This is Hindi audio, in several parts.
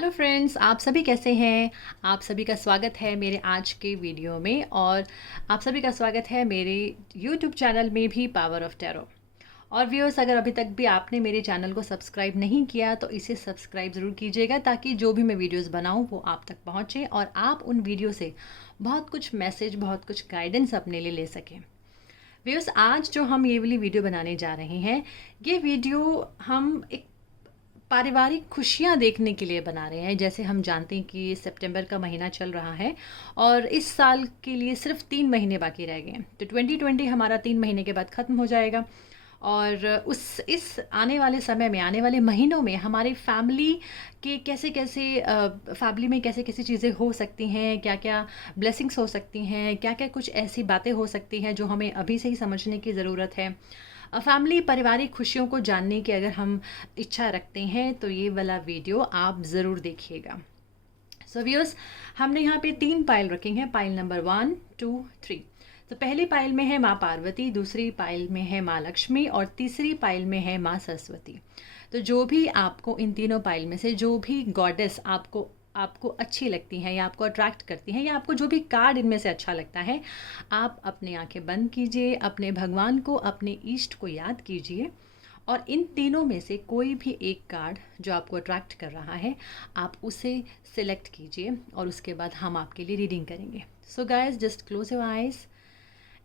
हेलो फ्रेंड्स, आप सभी कैसे हैं। आप सभी का स्वागत है मेरे आज के वीडियो में और आप सभी का स्वागत है मेरे यूट्यूब चैनल में भी, पावर ऑफ टैरो। और व्यूअर्स, अगर अभी तक भी आपने मेरे चैनल को सब्सक्राइब नहीं किया तो इसे सब्सक्राइब ज़रूर कीजिएगा, ताकि जो भी मैं वीडियोस बनाऊं वो आप तक पहुंचे और आप उन वीडियो से बहुत कुछ मैसेज, बहुत कुछ गाइडेंस अपने लिए ले सकें। व्यूअर्स, आज जो हम ये वाली वीडियो बनाने जा रहे हैं, ये वीडियो हम एक पारिवारिक खुशियाँ देखने के लिए बना रहे हैं। जैसे हम जानते हैं कि सितंबर का महीना चल रहा है और इस साल के लिए सिर्फ 3 महीने बाकी रह गए हैं। तो 2020 हमारा 3 महीने के बाद ख़त्म हो जाएगा और इस आने वाले समय में, आने वाले महीनों में हमारी फैमिली के कैसे कैसे फैमिली में कैसे कैसी चीज़ें हो सकती हैं, क्या क्या ब्लेसिंग्स हो सकती हैं, क्या क्या कुछ ऐसी बातें हो सकती हैं जो हमें अभी से ही समझने की ज़रूरत है। फैमिली, पारिवारिक खुशियों को जानने की अगर हम इच्छा रखते हैं तो ये वाला वीडियो आप ज़रूर देखिएगा। सो व्यूअर्स, हमने यहाँ पे 3 पाइल रखे हैं, पाइल नंबर 1, 2, 3। तो पहली पाइल में है माँ पार्वती, दूसरी पाइल में है माँ लक्ष्मी और तीसरी पाइल में है माँ सरस्वती। तो जो भी आपको इन तीनों पाइल में से जो भी गॉडेस आपको आपको अच्छी लगती हैं या आपको अट्रैक्ट करती हैं या आपको जो भी कार्ड इनमें से अच्छा लगता है, आप अपनी आंखें बंद कीजिए, अपने भगवान को, अपने ईष्ट को याद कीजिए और इन तीनों में से कोई भी एक कार्ड जो आपको अट्रैक्ट कर रहा है, आप उसे सिलेक्ट कीजिए और उसके बाद हम आपके लिए रीडिंग करेंगे। So guys, just close your eyes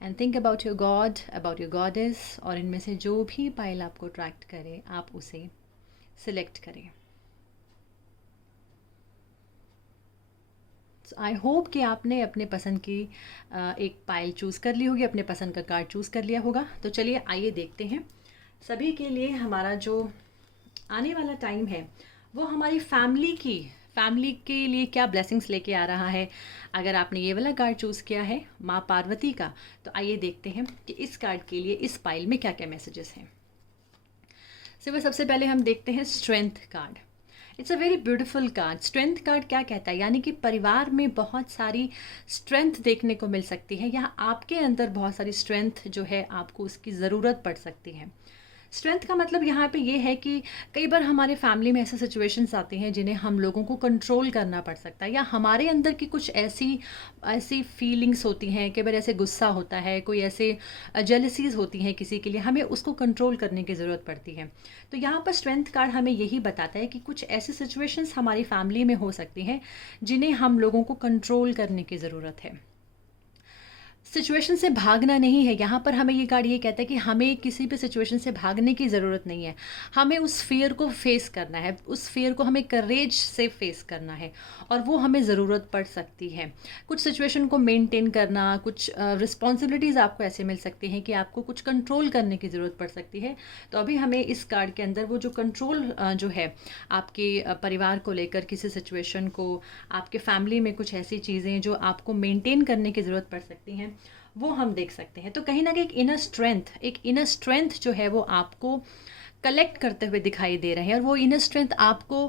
and think about your God, about your goddess, और इनमें से जो भी पाइल आपको अट्रैक्ट करे आप उसे सिलेक्ट करें। आई होप कि आपने अपने पसंद की एक पाइल चूज़ कर ली होगी, अपने पसंद का कार्ड चूज़ कर लिया होगा। तो चलिए आइए देखते हैं सभी के लिए हमारा जो आने वाला टाइम है वो हमारी फैमिली के लिए क्या ब्लेसिंग्स लेके आ रहा है। अगर आपने ये वाला कार्ड चूज़ किया है माँ पार्वती का, तो आइए देखते हैं कि इस कार्ड के लिए इस पाइल में क्या क्या मैसेजेस हैं। सबसे पहले हम देखते हैं strength card. It's a very beautiful card. Strength card क्या कहता है, यानी कि परिवार में बहुत सारी स्ट्रेंथ देखने को मिल सकती है। यहाँ आपके अंदर बहुत सारी स्ट्रेंथ जो है, आपको उसकी ज़रूरत पड़ सकती है। स्ट्रेंथ का मतलब यहाँ पे ये है कि कई बार हमारे फैमिली में ऐसे सिचुएशंस आते हैं जिन्हें हम लोगों को कंट्रोल करना पड़ सकता है, या हमारे अंदर की कुछ ऐसी ऐसी फीलिंग्स होती हैं, कई बार ऐसे गुस्सा होता है, कोई ऐसे जेलसीज होती हैं किसी के लिए, हमें उसको कंट्रोल करने की ज़रूरत पड़ती है। तो यहाँ पर स्ट्रेंथ कार्ड हमें यही बताता है कि कुछ ऐसी सिचुएशंस हमारी फैमिली में हो सकती हैं जिन्हें हम लोगों को कंट्रोल करने की ज़रूरत है। सिचुएशन से भागना नहीं है। यहाँ पर हमें ये कार्ड ये कहता है कि हमें किसी भी सिचुएशन से भागने की ज़रूरत नहीं है। हमें उस फियर को फेस करना है, उस फियर को हमें करेज से फेस करना है और वो हमें ज़रूरत पड़ सकती है। कुछ सिचुएशन को मेंटेन करना, कुछ रिस्पॉन्सिबिलिटीज़ आपको ऐसे मिल सकती हैं कि आपको कुछ कंट्रोल करने की ज़रूरत पड़ सकती है। तो अभी हमें इस कार्ड के अंदर वो जो कंट्रोल जो है आपके परिवार को लेकर, किसी सिचुएशन को, आपके फैमिली में कुछ ऐसी चीज़ें जो आपको मेंटेन करने की ज़रूरत पड़ सकती हैं, वो हम देख सकते हैं। तो कहीं ना कहीं एक इनर स्ट्रेंथ जो है वो आपको कलेक्ट करते हुए दिखाई दे रहे हैं और वो इनर स्ट्रेंथ आपको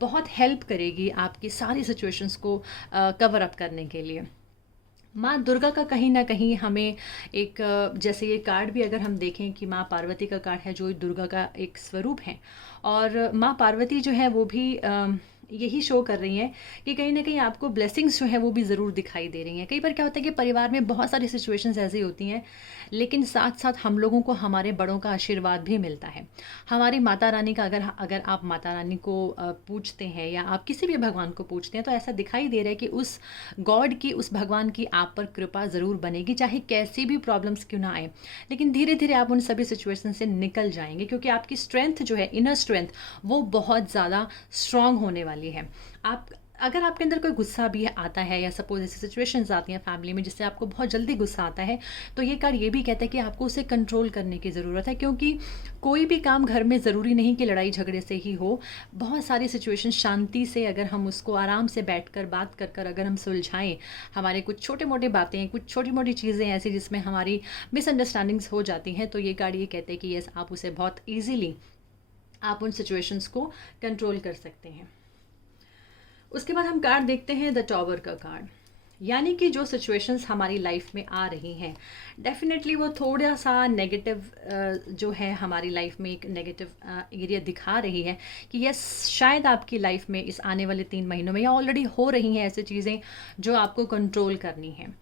बहुत हेल्प करेगी आपकी सारी सिचुएशंस को कवर अप करने के लिए। माँ दुर्गा का कहीं ना कहीं हमें एक जैसे ये कार्ड भी अगर हम देखें कि माँ पार्वती का कार्ड है जो दुर्गा का एक स्वरूप है, और माँ पार्वती जो है वो भी यही शो कर रही हैं कि कहीं ना कहीं आपको ब्लेसिंग्स जो है वो भी ज़रूर दिखाई दे रही हैं। कई बार क्या होता है कि परिवार में बहुत सारी सिचुएशंस ऐसी होती हैं, लेकिन साथ साथ हम लोगों को हमारे बड़ों का आशीर्वाद भी मिलता है। हमारी माता रानी का अगर अगर आप माता रानी को पूजते हैं या आप किसी भी भगवान को पूजते हैं, तो ऐसा दिखाई दे रहा है कि उस गॉड की, उस भगवान की आप पर कृपा ज़रूर बनेगी, चाहे कैसी भी प्रॉब्लम्स क्यों ना आए। लेकिन धीरे धीरे आप उन सभी सिचुएशन से निकल जाएंगे, क्योंकि आपकी स्ट्रेंथ जो है, इनर स्ट्रेंथ, वो बहुत ज़्यादा स्ट्रांग होने वाली है। आप अगर आपके अंदर कोई गुस्सा भी आता है, या सपोज ऐसी सिचुएशंस आती हैं फैमिली में जिससे आपको बहुत जल्दी गुस्सा आता है, तो ये कार्ड ये भी कहता है कि आपको उसे कंट्रोल करने की ज़रूरत है, क्योंकि कोई भी काम घर में ज़रूरी नहीं कि लड़ाई झगड़े से ही हो। बहुत सारी सिचुएशन शांति से अगर हम उसको आराम से बैठकर बात कर कर अगर हम सुलझाएं, हमारे कुछ छोटे मोटे बातें, कुछ छोटी मोटी चीज़ें ऐसी जिसमें हमारी मिसअंडरस्टैंडिंग्स हो जाती हैं, तो ये कार्ड ये कहते हैं कि यस, आप उसे बहुत ईजीली आप उन सिचुएशंस को कंट्रोल कर सकते हैं। उसके बाद हम कार्ड देखते हैं द टॉवर का कार्ड। यानी कि जो सिचुएशंस हमारी लाइफ में आ रही हैं, डेफिनेटली वो थोड़ा सा नेगेटिव जो है हमारी लाइफ में एक नेगेटिव एरिया दिखा रही है कि यस, शायद आपकी लाइफ में इस आने वाले 3 महीनों में या ऑलरेडी हो रही हैं ऐसी चीज़ें जो आपको कंट्रोल करनी हैं।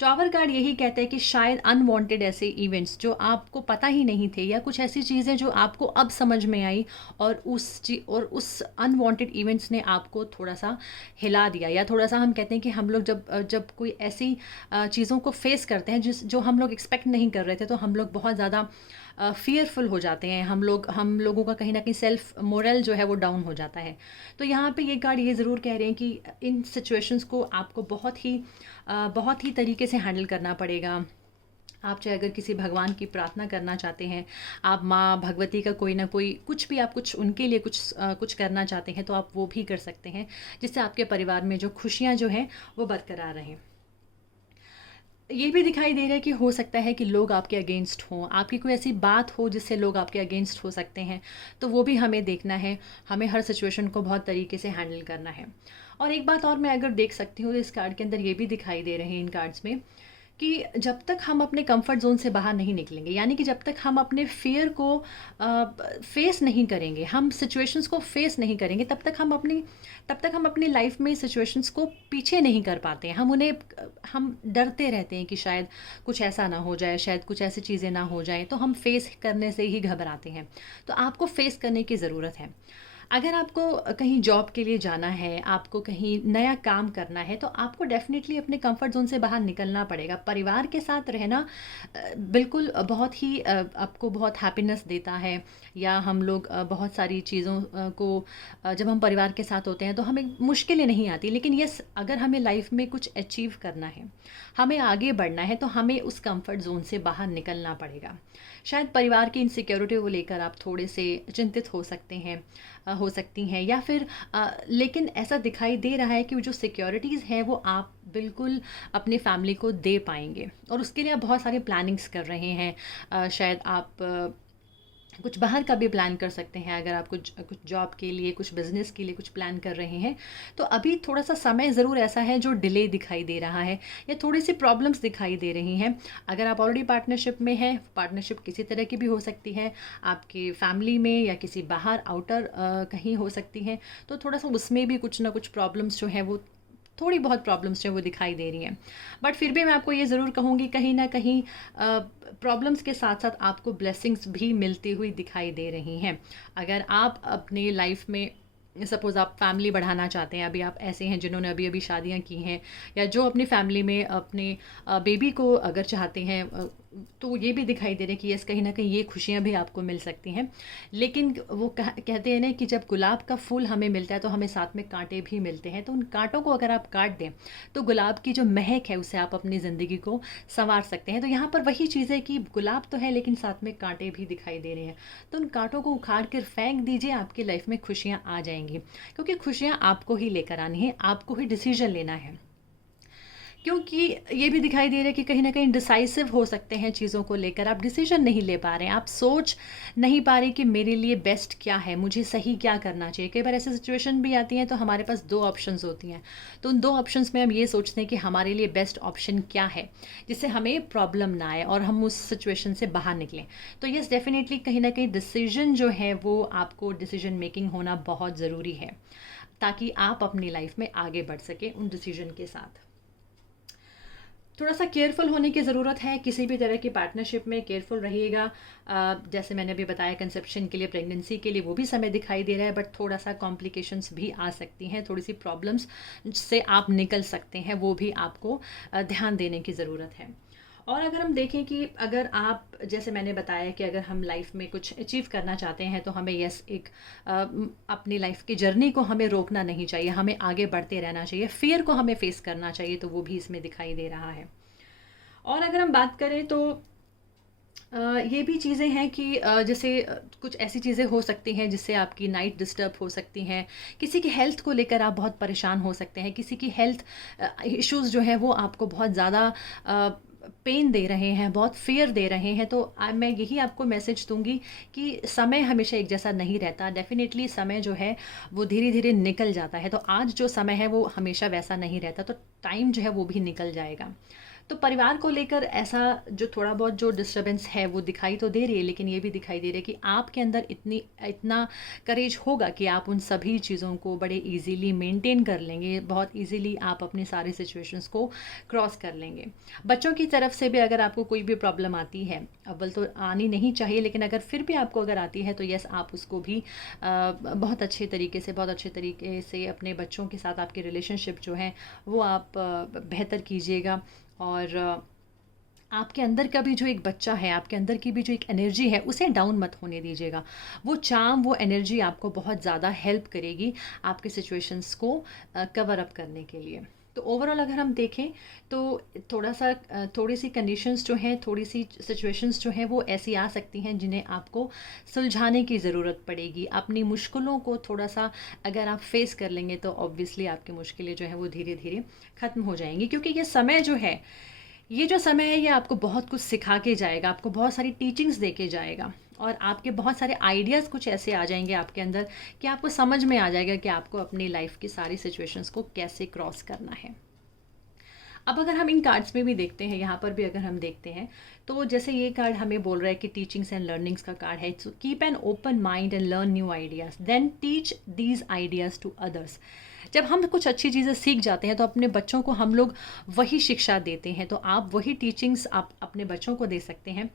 टावर कार्ड यही कहते हैं कि शायद अनवांटेड ऐसे इवेंट्स जो आपको पता ही नहीं थे, या कुछ ऐसी चीज़ें जो आपको अब समझ में आई और उस अनवांटेड इवेंट्स ने आपको थोड़ा सा हिला दिया, या थोड़ा सा हम कहते हैं कि हम लोग जब जब कोई ऐसी चीज़ों को फेस करते हैं जो हम लोग एक्सपेक्ट नहीं कर रहे थे, तो हम लोग बहुत ज़्यादा फ़ियरफुल हो जाते हैं। हम लोगों का कहीं ना कहीं सेल्फ मोरल जो है वो डाउन हो जाता है। तो यहाँ पे ये कार्ड ये ज़रूर कह रहे हैं कि इन सिचुएशंस को आपको बहुत ही तरीके से हैंडल करना पड़ेगा। आप चाहे अगर किसी भगवान की प्रार्थना करना चाहते हैं, आप माँ भगवती का कोई ना कोई कुछ भी आप कुछ उनके लिए कुछ करना चाहते हैं, तो आप वो भी कर सकते हैं, जिससे आपके परिवार में जो खुशियाँ जो हैं वो बरकरार रहें। ये भी दिखाई दे रहा है कि हो सकता है कि लोग आपके अगेंस्ट हों, आपकी कोई ऐसी बात हो जिससे लोग आपके अगेंस्ट हो सकते हैं, तो वो भी हमें देखना है। हमें हर सिचुएशन को बहुत तरीके से हैंडल करना है। और एक बात और मैं अगर देख सकती हूँ, तो इस कार्ड के अंदर ये भी दिखाई दे रहे हैं इन कार्ड्स में कि जब तक हम अपने कंफर्ट जोन से बाहर नहीं निकलेंगे, यानी कि जब तक हम अपने फियर को फेस नहीं करेंगे, हम सिचुएशंस को फेस नहीं करेंगे, तब तक हम अपनी लाइफ में सिचुएशंस को पीछे नहीं कर पाते हैं। हम डरते रहते हैं कि शायद कुछ ऐसा ना हो जाए, शायद कुछ ऐसी चीज़ें ना हो जाए, तो हम फेस करने से ही घबराते हैं। तो आपको फेस करने की ज़रूरत है। अगर आपको कहीं जॉब के लिए जाना है, आपको कहीं नया काम करना है, तो आपको डेफ़िनेटली अपने कंफर्ट ज़ोन से बाहर निकलना पड़ेगा। परिवार के साथ रहना बिल्कुल बहुत ही आपको बहुत हैप्पीनेस देता है, या हम लोग बहुत सारी चीज़ों को जब हम परिवार के साथ होते हैं तो हमें मुश्किलें नहीं आती। लेकिन यस, अगर हमें लाइफ में कुछ अचीव करना है, हमें आगे बढ़ना है, तो हमें उस कंफर्ट ज़ोन से बाहर निकलना पड़ेगा। शायद परिवार की इनसिक्योरिटी को लेकर आप थोड़े से चिंतित हो सकते हैं, हो सकती हैं, या फिर लेकिन ऐसा दिखाई दे रहा है कि वो जो सिक्योरिटीज़ हैं वो आप बिल्कुल अपनी फैमिली को दे पाएंगे, और उसके लिए आप बहुत सारे प्लानिंग्स कर रहे हैं। शायद आप कुछ बाहर का भी प्लान कर सकते हैं। अगर आप कुछ जॉब के लिए, कुछ बिज़नेस के लिए कुछ प्लान कर रहे हैं, तो अभी थोड़ा सा समय ज़रूर ऐसा है जो डिले दिखाई दे रहा है, या थोड़ी सी प्रॉब्लम्स दिखाई दे रही हैं। अगर आप ऑलरेडी पार्टनरशिप में हैं, पार्टनरशिप किसी तरह की भी हो सकती है, आपकी फैमिली में या किसी बाहर आउटर कहीं हो सकती हैं, तो थोड़ा सा उसमें भी कुछ ना कुछ प्रॉब्लम्स जो हैं वो, थोड़ी बहुत प्रॉब्लम्स जो वो दिखाई दे रही हैं। बट फिर भी मैं आपको ये ज़रूर कहूँगी, कहीं ना कहीं प्रॉब्लम्स के साथ साथ आपको ब्लेसिंग्स भी मिलती हुई दिखाई दे रही हैं। अगर आप अपनी लाइफ में सपोज़ आप फैमिली बढ़ाना चाहते हैं, अभी आप ऐसे हैं जिन्होंने अभी अभी शादियां की हैं, या जो अपनी फैमिली में अपने बेबी को अगर चाहते हैं, तो ये भी दिखाई दे रहा है कि यस, कहीं ना कहीं ये खुशियां भी आपको मिल सकती हैं। लेकिन वो कहते हैं ना कि जब गुलाब का फूल हमें मिलता है तो हमें साथ में कांटे भी मिलते हैं। तो उन कांटों को अगर आप काट दें, तो गुलाब की जो महक है उससे आप अपनी ज़िंदगी को संवार सकते हैं। तो यहाँ पर वही चीज़ है कि गुलाब तो है, लेकिन साथ में कांटे भी दिखाई दे रहे हैं। तो उन कांटों को उखाड़ कर फेंक दीजिए, आपकी लाइफ में खुशियाँ आ जाएंगी, क्योंकि खुशियाँ आपको ही लेकर आनी है, आपको ही डिसीजन लेना है। क्योंकि ये भी दिखाई दे रहा है कि कहीं न कहीं डिसाइसिव हो सकते हैं चीज़ों को लेकर, आप डिसीजन नहीं ले पा रहे हैं, आप सोच नहीं पा रहे कि मेरे लिए बेस्ट क्या है, मुझे सही क्या करना चाहिए। कई बार ऐसी सिचुएशन भी आती हैं तो हमारे पास 2 ऑप्शंस होती हैं, तो उन 2 ऑप्शंस में हम ये सोचते हैं कि हमारे लिए बेस्ट ऑप्शन क्या है, जिससे हमें प्रॉब्लम ना आए और हम उस सिचुएशन से बाहर निकलें। तो येस, डेफ़िनेटली कहीं न कहीं डिसीजन जो है वो आपको डिसीजन मेकिंग होना बहुत ज़रूरी है, ताकि आप अपनी लाइफ में आगे बढ़ सकें उन डिसीजन के साथ। थोड़ा सा केयरफुल होने की ज़रूरत है, किसी भी तरह की पार्टनरशिप में केयरफुल रहिएगा। जैसे मैंने अभी बताया, कंसेप्शन के लिए, प्रेगनेंसी के लिए वो भी समय दिखाई दे रहा है, बट थोड़ा सा कॉम्प्लिकेशंस भी आ सकती हैं, थोड़ी सी प्रॉब्लम्स से आप निकल सकते हैं, वो भी आपको ध्यान देने की ज़रूरत है। और अगर हम देखें कि अगर आप, जैसे मैंने बताया कि अगर हम लाइफ में कुछ अचीव करना चाहते हैं, तो हमें अपनी लाइफ की जर्नी को हमें रोकना नहीं चाहिए, हमें आगे बढ़ते रहना चाहिए, फियर को हमें फेस करना चाहिए, तो वो भी इसमें दिखाई दे रहा है। और अगर हम बात करें तो ये भी चीज़ें हैं कि जैसे कुछ ऐसी चीज़ें हो सकती हैं जिससे आपकी नाइट डिस्टर्ब हो सकती हैं, किसी की हेल्थ को लेकर आप बहुत परेशान हो सकते हैं, किसी की हेल्थ इश्यूज़ जो है वो आपको बहुत ज़्यादा पेन दे रहे हैं, बहुत फ़ियर दे रहे हैं, तो मैं यही आपको मैसेज दूँगी कि समय हमेशा एक जैसा नहीं रहता। डेफ़िनेटली समय जो है वो धीरे-धीरे निकल जाता है। तो आज जो समय है वो हमेशा वैसा नहीं रहता, तो टाइम जो है वो भी निकल जाएगा। तो परिवार को लेकर ऐसा जो थोड़ा बहुत जो डिस्टर्बेंस है वो दिखाई तो दे रही है, लेकिन ये भी दिखाई दे रहा है कि आपके अंदर इतना करेज होगा कि आप उन सभी चीज़ों को बड़े इजीली मेंटेन कर लेंगे, बहुत इजीली आप अपनी सारी सिचुएशंस को क्रॉस कर लेंगे। बच्चों की तरफ से भी अगर आपको कोई भी प्रॉब्लम आती है, अव्वल तो आनी नहीं चाहिए, लेकिन अगर फिर भी आपको अगर आती है तो यस, आप उसको भी बहुत अच्छे तरीके से अपने बच्चों के साथ आपके रिलेशनशिप जो हैं वो आप बेहतर कीजिएगा। और आपके अंदर का भी जो एक बच्चा है, आपके अंदर की भी जो एक एनर्जी है, उसे डाउन मत होने दीजिएगा। वो चार्म, वो एनर्जी आपको बहुत ज़्यादा हेल्प करेगी आपके सिचुएशंस को कवर अप करने के लिए। तो ओवरऑल अगर हम देखें तो थोड़ी सी कंडीशंस जो हैं, थोड़ी सी सिचुएशंस जो हैं वो ऐसी आ सकती हैं जिन्हें आपको सुलझाने की ज़रूरत पड़ेगी। अपनी मुश्किलों को थोड़ा सा अगर आप फेस कर लेंगे तो ऑब्वियसली आपकी मुश्किलें जो हैं वो धीरे धीरे ख़त्म हो जाएंगी, क्योंकि ये जो समय है ये आपको बहुत कुछ सिखा के जाएगा, आपको बहुत सारी टीचिंग्स दे के जाएगा, और आपके बहुत सारे आइडियाज़ कुछ ऐसे आ जाएंगे आपके अंदर कि आपको समझ में आ जाएगा कि आपको अपनी लाइफ की सारी सिचुएशंस को कैसे क्रॉस करना है। अब अगर हम इन कार्ड्स में भी देखते हैं, यहाँ पर भी अगर हम देखते हैं, तो जैसे ये कार्ड हमें बोल रहा है कि टीचिंग्स एंड लर्निंग्स का कार्ड है। So keep an open mind and learn new ideas, then teach these ideas to others. जब हम कुछ अच्छी चीज़ें सीख जाते हैं तो अपने बच्चों को हम लोग वही शिक्षा देते हैं, तो आप वही टीचिंग्स आप अपने बच्चों को दे सकते हैं।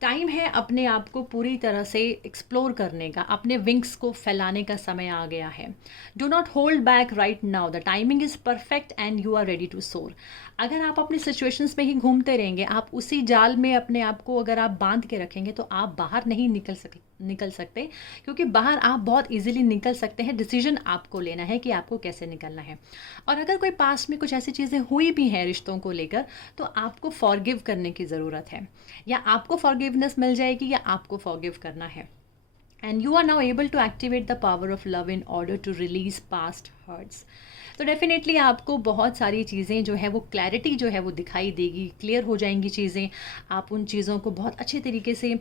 टाइम है अपने आप को पूरी तरह से एक्सप्लोर करने का, अपने विंग्स को फैलाने का समय आ गया है। Do not hold back right now, the timing is perfect and you are ready to soar. अगर आप अपनी सिचुएशंस में ही घूमते रहेंगे, आप उसी जाल में अपने आप को अगर आप बांध के रखेंगे तो आप बाहर नहीं निकल सकते, क्योंकि बाहर आप बहुत इजीली निकल सकते हैं। डिसीजन आपको लेना है कि आपको कैसे निकलना है। और अगर कोई पास्ट में कुछ ऐसी चीज़ें हुई भी हैं रिश्तों को लेकर, तो आपको फॉरगिव करने की ज़रूरत है, या आपको फॉरगिवनेस मिल जाएगी या आपको फॉरगिव करना है। And you are now able to activate the power of love in order to release past hurts. तो डेफिनेटली आपको बहुत सारी चीज़ें जो है वो क्लैरिटी जो है वो दिखाई देगी, क्लियर हो जाएंगी चीज़ें। आप उन चीज़ों को बहुत अच्छे तरीके से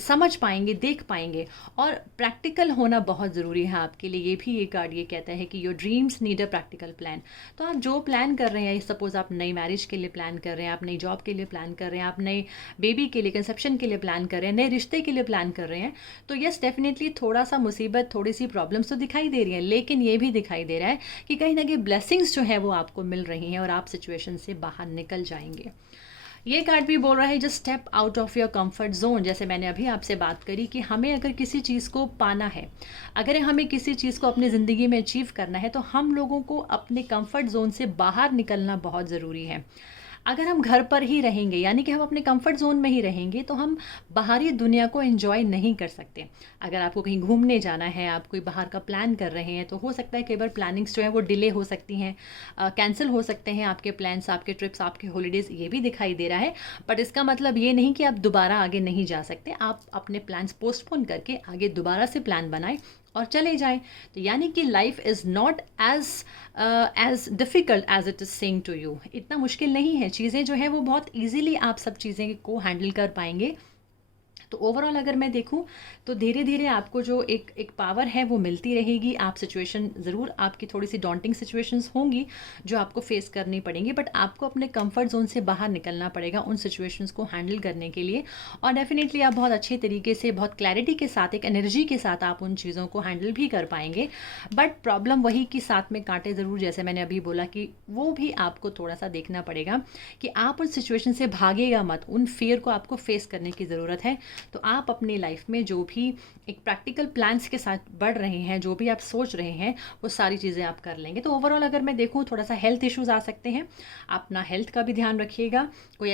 समझ पाएंगे, देख पाएंगे। और प्रैक्टिकल होना बहुत ज़रूरी है आपके लिए। ये भी ये कार्ड ये कहता है कि your dreams need a practical plan. तो आप जो प्लान कर रहे हैं, सपोज़ आप नई मैरिज के लिए प्लान कर रहे हैं, आप नई जॉब के लिए प्लान कर रहे हैं, आप नए बेबी के लिए, कंसेप्शन के लिए प्लान कर रहे हैं, नए रिश्ते के लिए प्लान कर रहे हैं, तो यस डेफिनेटली थोड़ा सा मुसीबत, थोड़ी सी प्रॉब्लम्स तो दिखाई दे रही हैं, लेकिन ये भी दिखाई दे रहा है कि कहीं ना कहीं ब्लेसिंग्स जो है वो आपको मिल रही हैं और आप सिचुएशन से बाहर निकल जाएंगे। ये कार्ड भी बोल रहा है just step out of your comfort zone. जैसे मैंने अभी आपसे बात करी कि हमें अगर किसी चीज़ को पाना है, अगर हमें किसी चीज़ को अपनी ज़िंदगी में अचीव करना है, तो हम लोगों को अपने कंफर्ट जोन से बाहर निकलना बहुत ज़रूरी है। अगर हम घर पर ही रहेंगे, यानी कि हम अपने कंफर्ट जोन में ही रहेंगे, तो हम बाहरी दुनिया को एंजॉय नहीं कर सकते। अगर आपको कहीं घूमने जाना है, आप कोई बाहर का प्लान कर रहे हैं, तो हो सकता है कई बार प्लानिंग्स जो है वो डिले हो सकती हैं, कैंसिल हो सकते हैं आपके प्लान्स, आपके ट्रिप्स, आपके हॉलीडेज़, ये भी दिखाई दे रहा है। बट इसका मतलब ये नहीं कि आप दोबारा आगे नहीं जा सकते। आप अपने प्लान्स पोस्टपोन करके आगे दोबारा से प्लान बनाएं और चले जाएं। तो यानी कि life is not as difficult as it is saying to you. इतना मुश्किल नहीं है, चीज़ें जो है वो बहुत ईजीली आप सब चीज़ें को हैंडल कर पाएंगे। तो ओवरऑल अगर मैं देखूं तो धीरे धीरे आपको जो एक पावर है वो मिलती रहेगी। आप सिचुएशन ज़रूर, आपकी थोड़ी सी डॉन्टिंग सिचुएशंस होंगी जो आपको फेस करनी पड़ेंगी, बट आपको अपने कंफर्ट जोन से बाहर निकलना पड़ेगा उन सिचुएशंस को हैंडल करने के लिए। और डेफिनेटली आप बहुत अच्छे तरीके से, बहुत क्लैरिटी के साथ, एक एनर्जी के साथ आप उन चीज़ों को हैंडल भी कर पाएंगे। बट प्रॉब्लम वही कि साथ में कांटे ज़रूर, जैसे मैंने अभी बोला कि वो भी आपको थोड़ा सा देखना पड़ेगा कि आप उन सिचुएशन से भागेगा मत, उन फियर को आपको फेस करने की ज़रूरत है। तो आप अपनी लाइफ में जो भी एक प्रैक्टिकल प्लान्स के साथ बढ़ रहे हैं, जो भी आप सोच रहे हैं, वो सारी चीज़ें आप कर लेंगे। तो ओवरऑल अगर मैं देखूं, थोड़ा सा हेल्थ इश्यूज़ आ सकते हैं, अपना हेल्थ का भी ध्यान रखिएगा। कोई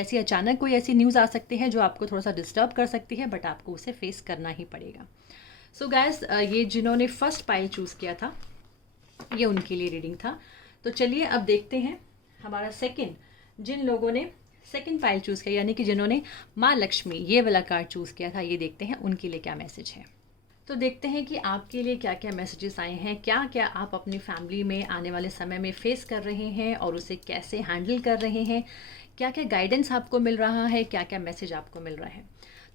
ऐसी न्यूज़ आ सकती है जो आपको थोड़ा सा डिस्टर्ब कर सकती है, बट आपको उसे फेस करना ही पड़ेगा। सो गाइस, ये जिन्होंने फर्स्ट पाइल चूज़ किया था, ये उनके लिए रीडिंग था। तो चलिए अब देखते हैं हमारा सेकेंड, जिन लोगों ने सेकंड पाइल चूज़ किया, यानी कि जिन्होंने माँ लक्ष्मी ये वाला कार्ड चूज़ किया था, ये देखते हैं उनके लिए क्या मैसेज है। तो देखते हैं कि आपके लिए क्या क्या मैसेजेस आए हैं, क्या क्या आप अपनी फैमिली में आने वाले समय में फेस कर रहे हैं और उसे कैसे हैंडल कर रहे हैं, क्या क्या गाइडेंस आपको मिल रहा है, क्या क्या मैसेज आपको मिल रहा है।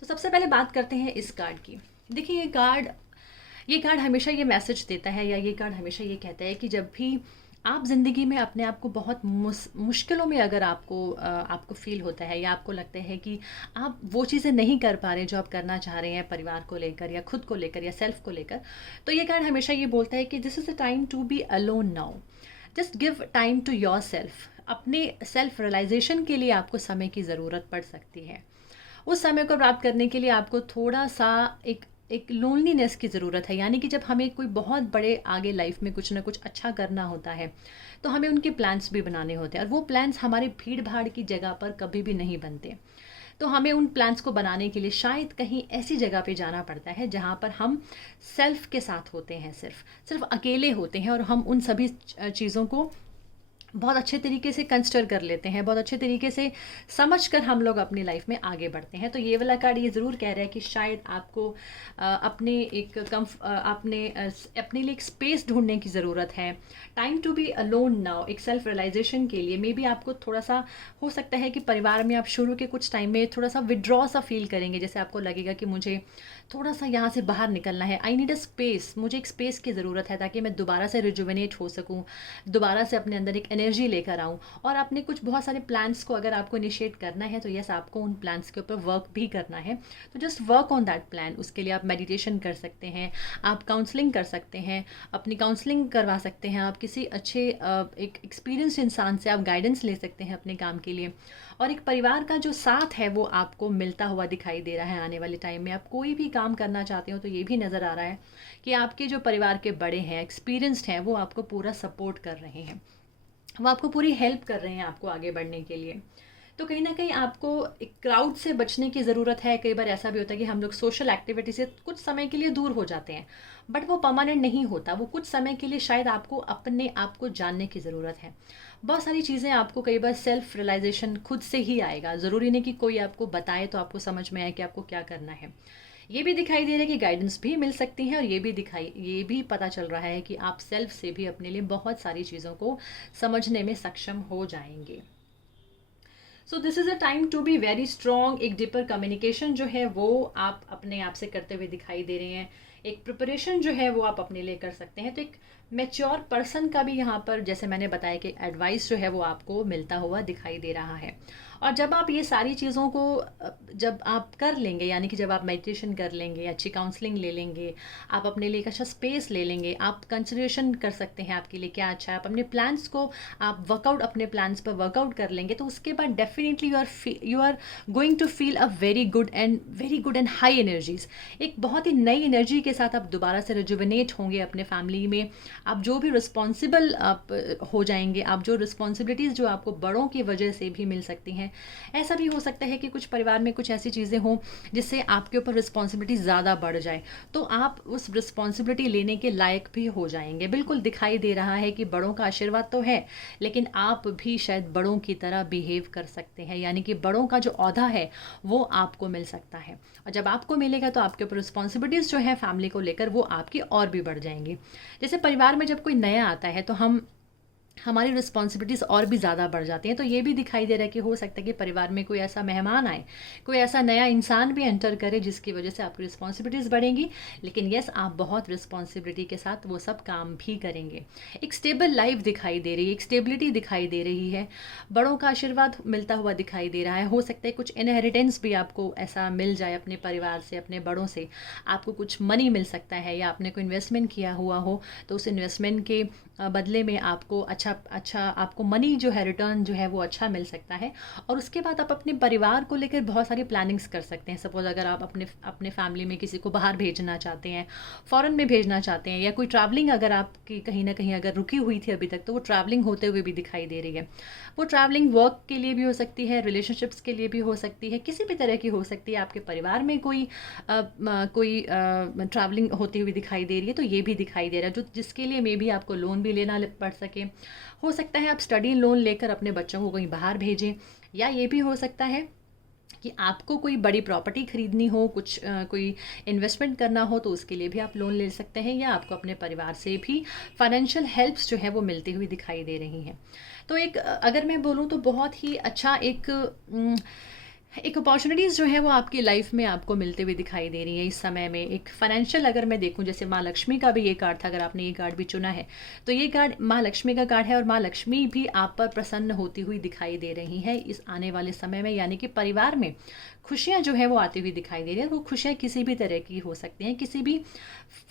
तो सबसे पहले बात करते हैं इस कार्ड की। देखिए ये कार्ड हमेशा ये मैसेज देता है, या ये कार्ड हमेशा ये कहता है कि जब भी आप ज़िंदगी में अपने आप को बहुत मुश्किलों में अगर आपको फ़ील होता है, या आपको लगता है कि आप वो चीज़ें नहीं कर पा रहे जो आप करना चाह रहे हैं परिवार को लेकर या खुद को लेकर या सेल्फ को लेकर, तो ये कार्ड हमेशा ये बोलता है कि this is a time to be alone now. Just give time to your self. अपने सेल्फ रियलाइजेशन के लिए आपको समय की ज़रूरत पड़ सकती है। उस समय को प्राप्त करने के लिए आपको थोड़ा सा एक लोनलीनेस की ज़रूरत है। यानी कि जब हमें कोई बहुत बड़े आगे लाइफ में कुछ ना कुछ अच्छा करना होता है, तो हमें उनके प्लान्स भी बनाने होते हैं, और वो प्लान्स हमारे भीड़ भाड़ की जगह पर कभी भी नहीं बनते। तो हमें उन प्लान्स को बनाने के लिए शायद कहीं ऐसी जगह पे जाना पड़ता है जहाँ पर हम सेल्फ के साथ होते हैं, सिर्फ अकेले होते हैं, और हम उन सभी चीज़ों को बहुत अच्छे तरीके से कंसिडर कर लेते हैं, बहुत अच्छे तरीके से समझ कर हम लोग अपनी लाइफ में आगे बढ़ते हैं। तो ये वाला कार्ड ये ज़रूर कह रहा है कि शायद आपको अपने लिए एक स्पेस ढूंढने की ज़रूरत है। Time to be alone now, एक सेल्फ रियलाइजेशन के लिए मे बी आपको थोड़ा सा हो सकता है कि परिवार में आप शुरू के कुछ टाइम में थोड़ा सा विड्रॉ सा फील करेंगे, जैसे आपको लगेगा कि मुझे थोड़ा सा यहाँ से बाहर निकलना है, आई नीड अ स्पेस, मुझे एक स्पेस की ज़रूरत है ताकि मैं दोबारा से रिजुविनेट हो सकूँ, दोबारा से अपने अंदर एक एनर्जी लेकर आऊँ। और अपने कुछ बहुत सारे प्लान्स को अगर आपको इनिशिएट करना है, तो यस, आपको उन प्लान्स के ऊपर वर्क भी करना है। तो just work on that plan. उसके लिए आप मेडिटेशन कर सकते हैं, आप काउंसलिंग कर सकते हैं, अपनी काउंसलिंग करवा सकते हैं, आप किसी अच्छे एक एक्सपीरियंस इंसान से आप गाइडेंस ले सकते हैं अपने काम के लिए। और एक परिवार का जो साथ है वो आपको मिलता हुआ दिखाई दे रहा है। आने वाले टाइम में आप कोई भी काम करना चाहते हो तो ये भी नज़र आ रहा है कि आपके जो परिवार के बड़े हैं, एक्सपीरियंस्ड हैं, वो आपको पूरा सपोर्ट कर रहे हैं, वो आपको पूरी हेल्प कर रहे हैं आपको आगे बढ़ने के लिए। तो कहीं ना कहीं आपको एक क्राउड से बचने की ज़रूरत है। कई बार ऐसा भी होता है कि हम लोग सोशल एक्टिविटी से कुछ समय के लिए दूर हो जाते हैं, बट वो परमानेंट नहीं होता। वो कुछ समय के लिए शायद आपको अपने आप को जानने की ज़रूरत है। बहुत सारी चीज़ें आपको कई बार सेल्फ रियलाइजेशन खुद से ही आएगा, ज़रूरी नहीं कि कोई आपको बताए तो आपको समझ में आए कि आपको क्या करना है। ये भी दिखाई दे रहा है कि गाइडेंस भी मिल सकती है, और ये भी पता चल रहा है कि आप सेल्फ से भी अपने लिए बहुत सारी चीज़ों को समझने में सक्षम हो जाएंगे। So this is a time to be very strong. एक डीपर कम्युनिकेशन जो है वो आप अपने आप से करते हुए दिखाई दे रहे हैं। एक प्रिपरेशन जो है वो आप अपने लिए कर सकते हैं। तो एक मैच्योर पर्सन का भी यहाँ पर, जैसे मैंने बताया, कि एडवाइस जो है वो आपको मिलता हुआ दिखाई दे रहा है। और जब आप ये सारी चीज़ों को जब आप कर लेंगे, यानी कि जब आप मेडिटेशन कर लेंगे, अच्छी काउंसलिंग ले लेंगे, आप अपने लिए एक अच्छा स्पेस ले लेंगे, आप कंसिडरेशन कर सकते हैं आपके लिए क्या अच्छा है, आप अपने प्लान्स को आप अपने प्लान्स पर वर्कआउट कर लेंगे, तो उसके बाद definitely you are going to feel a very good and high energies. एक बहुत ही नई एनर्जी के साथ आप दोबारा से रिजुविनेट होंगे अपने फैमिली में। आप जो भी रिस्पॉन्सिबल आप हो जाएंगे, आप जो रिस्पॉन्सिबिलिटीज़ जो आपको बड़ों की वजह से भी मिल सकती हैं। ऐसा भी हो सकता है कि कुछ परिवार में कुछ ऐसी चीज़ें हों जिससे आपके ऊपर रिस्पॉन्सिबिलिटी ज़्यादा बढ़ जाए, तो आप उस रिस्पॉन्सिबिलिटी लेने के लायक भी हो जाएंगे। बिल्कुल दिखाई दे रहा है कि बड़ों का आशीर्वाद तो है, लेकिन आप भी शायद बड़ों की तरह बिहेव कर सकते हैं, यानी कि बड़ों का जो औहदा है वो आपको मिल सकता है। और जब आपको मिलेगा तो आपके ऊपर रिस्पॉन्सिबिलिटीज़ जो है फैमिली को लेकर वो आपकी और भी बढ़ जाएंगी। जैसे परिवार में जब कोई नया आता है तो हमारी रिस्पॉन्सिबिलिटीज़ और भी ज़्यादा बढ़ जाती हैं। तो ये भी दिखाई दे रहा है कि हो सकता है कि परिवार में कोई ऐसा मेहमान आए, कोई ऐसा नया इंसान भी एंटर करे जिसकी वजह से आपकी रिस्पॉन्सिबिलिटीज़ बढ़ेंगी। लेकिन यस, आप बहुत रिस्पॉन्सिबिलिटी के साथ वो सब काम भी करेंगे। एक स्टेबल लाइफ दिखाई दे रही है, एक स्टेबिलिटी दिखाई दे रही है, बड़ों का आशीर्वाद मिलता हुआ दिखाई दे रहा है। हो सकता है कुछ इनहेरिटेंस भी आपको ऐसा मिल जाए अपने परिवार से, अपने बड़ों से। आपको कुछ मनी मिल सकता है, या आपने कोई इन्वेस्टमेंट किया हुआ हो तो उस इन्वेस्टमेंट के बदले में आपको अच्छा आपको मनी जो है, रिटर्न जो है वो अच्छा मिल सकता है। और उसके बाद आप अपने परिवार को लेकर बहुत सारी प्लानिंग्स कर सकते हैं। सपोज अगर आप अपने फैमिली में किसी को बाहर भेजना चाहते हैं, फॉरेन में भेजना चाहते हैं, या कोई ट्रैवलिंग अगर आपकी कहीं ना कहीं अगर रुकी हुई थी अभी तक, तो वो ट्रैवलिंग होते हुए भी दिखाई दे रही है। वो ट्रैवलिंग वर्क के लिए भी हो सकती है, रिलेशनशिप्स के लिए भी हो सकती है, किसी भी तरह की हो सकती है। आपके परिवार में कोई ट्रैवलिंग होती हुई दिखाई दे रही है, तो ये भी दिखाई दे रहा है, जो जिसके लिए मे भी आपको लोन भी लेना पड़ सके। हो सकता है आप स्टडी लोन लेकर अपने बच्चों को कहीं बाहर भेजें, या ये भी हो सकता है कि आपको कोई बड़ी प्रॉपर्टी खरीदनी हो, कुछ कोई इन्वेस्टमेंट करना हो, तो उसके लिए भी आप लोन ले सकते हैं, या आपको अपने परिवार से भी फाइनेंशियल हेल्प्स जो है वो मिलती हुई दिखाई दे रही हैं। तो एक अगर मैं बोलूँ तो बहुत ही अच्छा एक अपॉर्चुनिटीज़ जो है वो आपकी लाइफ में आपको मिलते हुए दिखाई दे रही है इस समय में। एक फाइनेंशियल अगर मैं देखूं, जैसे माँ लक्ष्मी का भी ये कार्ड था, अगर आपने ये कार्ड भी चुना है तो ये कार्ड माँ लक्ष्मी का कार्ड है, और माँ लक्ष्मी भी आप पर प्रसन्न होती हुई दिखाई दे रही है इस आने वाले समय में। यानी कि परिवार में खुशियाँ जो है वो आती हुई दिखाई दे रही है। वो खुशियाँ किसी भी तरह की हो सकती हैं, किसी भी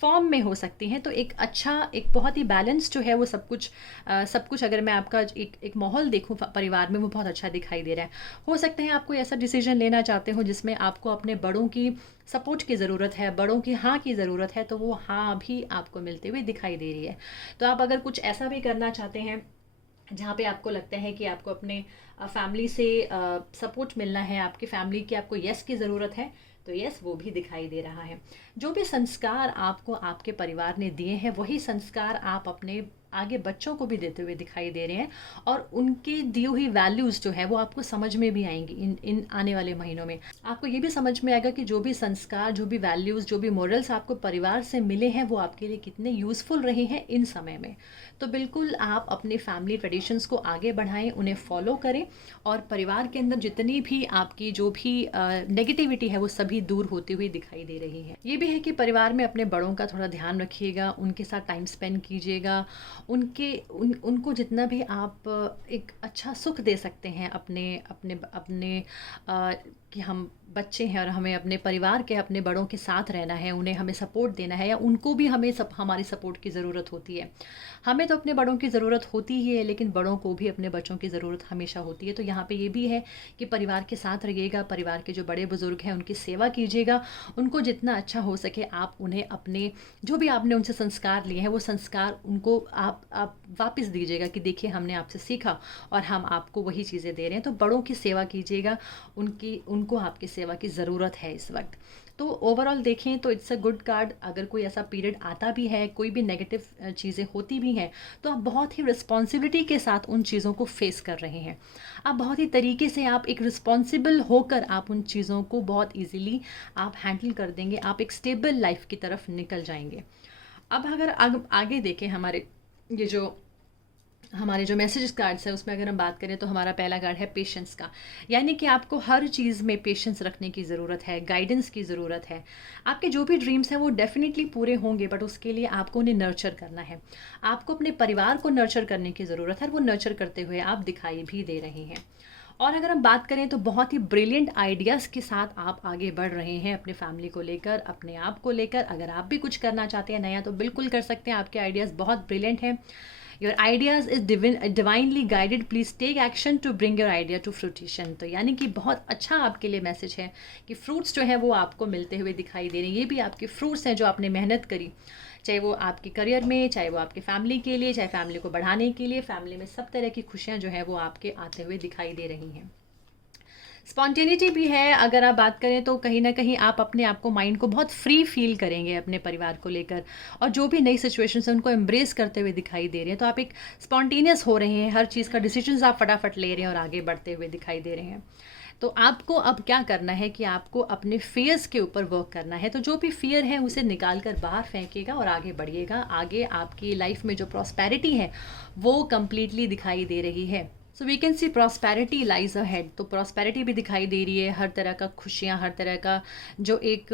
फॉर्म में हो सकती हैं। तो एक अच्छा, एक बहुत ही बैलेंस जो है वो सब कुछ अगर मैं आपका एक माहौल देखूं परिवार में, वो बहुत अच्छा दिखाई दे रहा है। हो सकता है आपको ऐसा डिसीजन लेना चाहते हो जिसमें आपको अपने बड़ों की सपोर्ट की ज़रूरत है, बड़ों की हाँ की ज़रूरत है, तो वो हाँ भी आपको मिलते हुए दिखाई दे रही है। तो आप अगर कुछ ऐसा भी करना चाहते हैं जहाँ पे आपको लगता है कि आपको अपने फैमिली से सपोर्ट मिलना है, आपकी फैमिली की आपको यस की ज़रूरत है, तो यस वो भी दिखाई दे रहा है। जो भी संस्कार आपको आपके परिवार ने दिए हैं, वही संस्कार आप अपने आगे बच्चों को भी देते हुए दिखाई दे रहे हैं, और उनकी दी हुई वैल्यूज़ जो है वो आपको समझ में भी आएंगी इन इन आने वाले महीनों में। आपको ये भी समझ में आएगा कि जो भी संस्कार, जो भी वैल्यूज़, जो भी मॉरल्स आपको परिवार से मिले हैं, वो आपके लिए कितने यूज़फुल रहे हैं इन समय में। तो बिल्कुल आप अपने फैमिली ट्रेडिशंस को आगे बढ़ाएं, उन्हें फॉलो करें, और परिवार के अंदर जितनी भी आपकी जो भी नेगेटिविटी है वो सभी दूर होती हुई दिखाई दे रही है। ये भी है कि परिवार में अपने बड़ों का थोड़ा ध्यान रखिएगा, उनके साथ टाइम स्पेंड कीजिएगा, उनको जितना भी आप एक अच्छा सुख दे सकते हैं अपने अपने अपने कि हम बच्चे हैं और हमें अपने परिवार के, अपने बड़ों के साथ रहना है, उन्हें हमें सपोर्ट देना है, या उनको भी हमारी सपोर्ट की ज़रूरत होती है। हमें तो अपने बड़ों की ज़रूरत होती ही है, लेकिन बड़ों को भी अपने बच्चों की ज़रूरत हमेशा होती है। तो यहाँ पे ये भी है कि परिवार के साथ रहिएगा, परिवार के जो बड़े बुज़ुर्ग हैं उनकी सेवा कीजिएगा, उनको जितना अच्छा हो सके आप उन्हें अपने जो भी आपने उनसे संस्कार लिए हैं वो संस्कार उनको आप वापस दीजिएगा कि देखिए हमने आपसे सीखा और हम आपको वही चीज़ें दे रहे हैं। तो बड़ों की सेवा कीजिएगा, उनको आपकी सेवा की ज़रूरत है इस वक्त। तो ओवरऑल देखें तो इट्स अ गुड कार्ड। अगर कोई ऐसा पीरियड आता भी है, कोई भी नेगेटिव चीज़ें होती भी हैं, तो आप बहुत ही रिस्पॉन्सिबिलिटी के साथ उन चीज़ों को फेस कर रहे हैं। आप बहुत ही तरीके से, आप एक रिस्पॉन्सिबल होकर आप उन चीज़ों को बहुत ईजीली आप हैंडल कर देंगे, आप एक स्टेबल लाइफ की तरफ निकल जाएंगे। अब अगर आगे देखें हमारे जो मैसेज कार्ड्स है उसमें अगर हम बात करें, तो हमारा पहला कार्ड है पेशेंस का। यानी कि आपको हर चीज़ में पेशेंस रखने की ज़रूरत है, गाइडेंस की ज़रूरत है। आपके जो भी ड्रीम्स हैं वो डेफिनेटली पूरे होंगे, बट उसके लिए आपको उन्हें नर्चर करना है, आपको अपने परिवार को नर्चर करने की ज़रूरत है, और वो नर्चर करते हुए आप दिखाई भी दे रहे हैं। और अगर हम बात करें तो बहुत ही ब्रिलियंट आइडियाज़ के साथ आप आगे बढ़ रहे हैं अपने फैमिली को लेकर, अपने आप को लेकर। अगर आप भी कुछ करना चाहते हैं नया तो बिल्कुल कर सकते हैं, आपके आइडियाज़ बहुत ब्रिलियंट हैं। Your ideas is divinely guided, please take action to bring your idea to fruition. तो यानी कि बहुत अच्छा आपके लिए मैसेज है कि फ्रूट्स जो है वो आपको मिलते हुए दिखाई दे रहे हैं। ये भी आपके फ्रूट्स हैं जो आपने मेहनत करी, चाहे वो आपके करियर में, चाहे वो आपकी फैमिली के लिए, चाहे फैमिली को बढ़ाने के लिए। फैमिली में सब तरह की खुशियाँ जो है वो आपके आते हुए दिखाई दे रही हैं। स्पॉन्टेनिटी भी है। अगर आप बात करें तो कहीं ना कहीं आप अपने आप को, माइंड को बहुत फ्री फील करेंगे अपने परिवार को लेकर, और जो भी नई सिचुएशंस हैं उनको एम्ब्रेस करते हुए दिखाई दे रहे हैं। तो आप एक स्पॉन्टेनियस हो रहे हैं, हर चीज़ का डिसीजंस आप फटाफट ले रहे हैं और आगे बढ़ते हुए दिखाई दे रहे हैं। तो आपको अब क्या करना है कि आपको अपने फियर्स के ऊपर वर्क करना है। तो जो भी फियर है उसे निकाल कर बाहर फेंकिएगा और आगे बढ़िएगा। आगे आपकी लाइफ में जो प्रॉस्पेरिटी है वो कम्प्लीटली दिखाई दे रही है। So we can see prosperity lies ahead. तो प्रॉस्पेरिटी भी दिखाई दे रही है, हर तरह का खुशियाँ, हर तरह का जो एक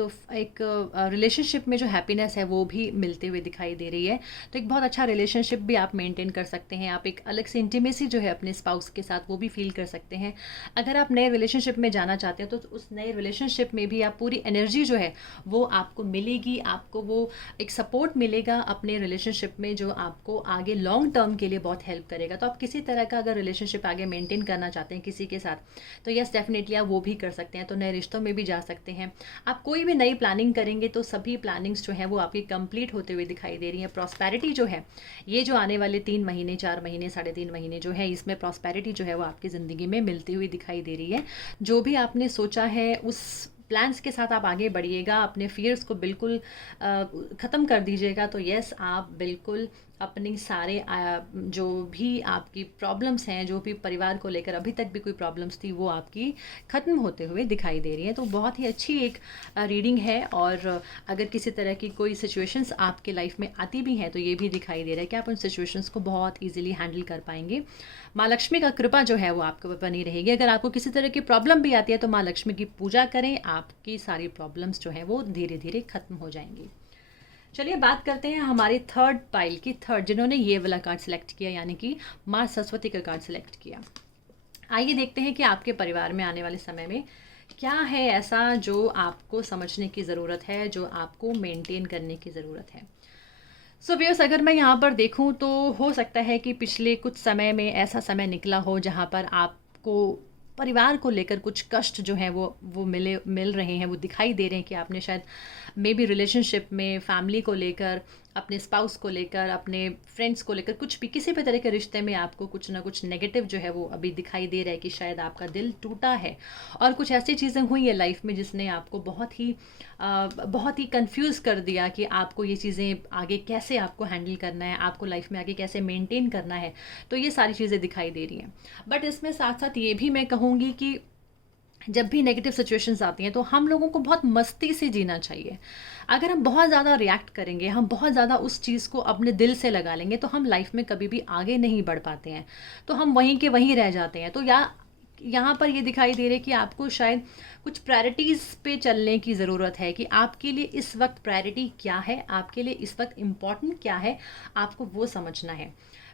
रिलेशनशिप में जो हैप्पीनेस है वो भी मिलते हुए दिखाई दे रही है। तो एक बहुत अच्छा रिलेशनशिप भी आप मेंटेन कर सकते हैं। आप एक अलग से इंटीमेसी जो है अपने स्पाउस के साथ वो भी फील कर सकते हैं। अगर आप नए रिलेशनशिप में जाना चाहते हैं तो उस नए रिलेशनशिप में भी आप पूरी एनर्जी जो है वो आपको मिलेगी, आपको वो एक सपोर्ट मिलेगा अपने रिलेशनशिप में जो आपको आगे लॉन्ग टर्म के लिए बहुत हेल्प करेगा। तो आप किसी तरह का अगर रिलेशनशिप आगे मेंटेन करना चाहते हैं किसी के साथ, तो यस डेफिनेटली आप वो भी कर सकते हैं। तो नए रिश्तों में भी जा सकते हैं। आप कोई भी नई प्लानिंग करेंगे तो सभी प्लानिंग्स जो है वो आपकी कंप्लीट होते हुए दिखाई दे रही है। प्रॉस्पेरिटी जो है, ये जो आने वाले 3 महीने, 4 महीने, 3.5 महीने जो है, इसमें प्रॉस्पेरिटी जो है वो आपकी ज़िंदगी में मिलती हुई दिखाई दे रही है। जो भी आपने सोचा है उस प्लान्स के साथ आप आगे बढ़िएगा, अपने फियर्स को बिल्कुल ख़त्म कर दीजिएगा। तो यस, आप बिल्कुल अपनी सारे जो भी आपकी प्रॉब्लम्स हैं, जो भी परिवार को लेकर अभी तक भी कोई प्रॉब्लम्स थी, वो आपकी ख़त्म होते हुए दिखाई दे रही हैं। तो बहुत ही अच्छी एक रीडिंग है। और अगर किसी तरह की कोई सिचुएशंस आपके लाइफ में आती भी हैं, तो ये भी दिखाई दे रहा है कि आप उन सिचुएशंस को बहुत ईजिली हैंडल कर पाएंगे। माँ लक्ष्मी का कृपा जो है वो आपके ऊपर बनी रहेगी। अगर आपको किसी तरह की प्रॉब्लम भी आती है तो माँ लक्ष्मी की पूजा करें, आपकी सारी प्रॉब्लम्स जो हैं वो धीरे धीरे ख़त्म हो जाएंगी। चलिए बात करते हैं हमारी थर्ड पाइल की। थर्ड जिन्होंने ये वाला कार्ड सेलेक्ट किया, यानी कि माँ सरस्वती का कार्ड सेलेक्ट किया। आइए देखते हैं कि आपके परिवार में आने वाले समय में क्या है ऐसा जो आपको समझने की ज़रूरत है, जो आपको मेंटेन करने की ज़रूरत है। सो व्यूअर्स, अगर मैं यहाँ पर देखूँ तो हो सकता है कि पिछले कुछ समय में ऐसा समय निकला हो जहाँ पर आपको परिवार को लेकर कुछ कष्ट जो हैं वो मिल रहे हैं, वो दिखाई दे रहे हैं कि आपने शायद मे बी रिलेशनशिप में, फैमिली को लेकर, अपने स्पाउस को लेकर, अपने फ्रेंड्स को लेकर, कुछ भी किसी भी तरह के रिश्ते में आपको कुछ ना कुछ नेगेटिव जो है वो अभी दिखाई दे रहा है कि शायद आपका दिल टूटा है और कुछ ऐसी चीज़ें हुई है लाइफ में जिसने आपको बहुत ही कंफ्यूज कर दिया कि आपको ये चीज़ें आगे कैसे आपको हैंडल करना है, आपको लाइफ में आगे कैसे मेंटेन करना है। तो ये सारी चीज़ें दिखाई दे रही हैं। बट इसमें साथ साथ ये भी मैं कहूँगी कि जब भी नेगेटिव सिचुएशंस आती हैं तो हम लोगों को बहुत मस्ती से जीना चाहिए। अगर हम बहुत ज़्यादा रिएक्ट करेंगे, हम बहुत ज़्यादा उस चीज़ को अपने दिल से लगा लेंगे, तो हम लाइफ में कभी भी आगे नहीं बढ़ पाते हैं, तो हम वहीं के वहीं रह जाते हैं। तो यहाँ पर ये दिखाई दे रहा है कि आपको शायद कुछ प्रायोरिटीज़ पे चलने की ज़रूरत है कि आपके लिए इस वक्त प्रायोरिटी क्या है, आपके लिए इस वक्त इम्पॉर्टेंट क्या है, आपको वो समझना है।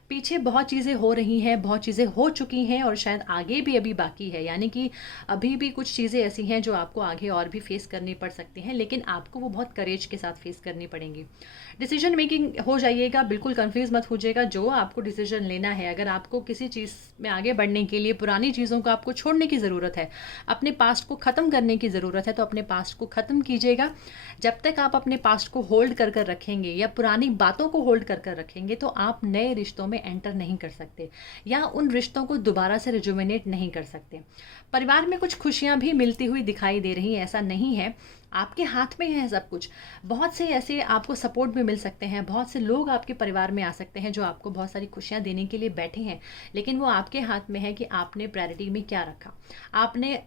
पीछे बहुत चीज़ें हो रही हैं, बहुत चीज़ें हो चुकी हैं और शायद आगे भी अभी बाकी है, यानी कि अभी भी कुछ चीज़ें ऐसी हैं जो आपको आगे और भी फेस करनी पड़ सकती हैं, लेकिन आपको वो बहुत करेज के साथ फेस करनी पड़ेंगी। डिसीजन मेकिंग हो जाइएगा, बिल्कुल कंफ्यूज मत होइएगा। जो आपको डिसीजन लेना है, अगर आपको किसी चीज़ में आगे बढ़ने के लिए पुरानी चीज़ों को आपको छोड़ने की ज़रूरत है, अपने पास्ट को ख़त्म करने की ज़रूरत है, तो अपने पास्ट को ख़त्म कीजिएगा। जब तक आप अपने पास्ट को होल्ड कर कर रखेंगे या पुरानी बातों को होल्ड कर कर रखेंगे, तो आप नए रिश्तों में एंटर नहीं कर सकते या उन रिश्तों को दोबारा से रिजुविनेट नहीं कर सकते। परिवार में कुछ खुशियां भी मिलती हुई दिखाई दे रही हैं, ऐसा नहीं है, आपके हाथ में है सब कुछ। बहुत से ऐसे आपको सपोर्ट भी मिल सकते हैं, बहुत से लोग आपके परिवार में आ सकते हैं जो आपको बहुत सारी खुशियां देने के लिए बैठे हैं, लेकिन वो आपके हाथ में है कि आपने प्रायोरिटी में क्या रखा। आपने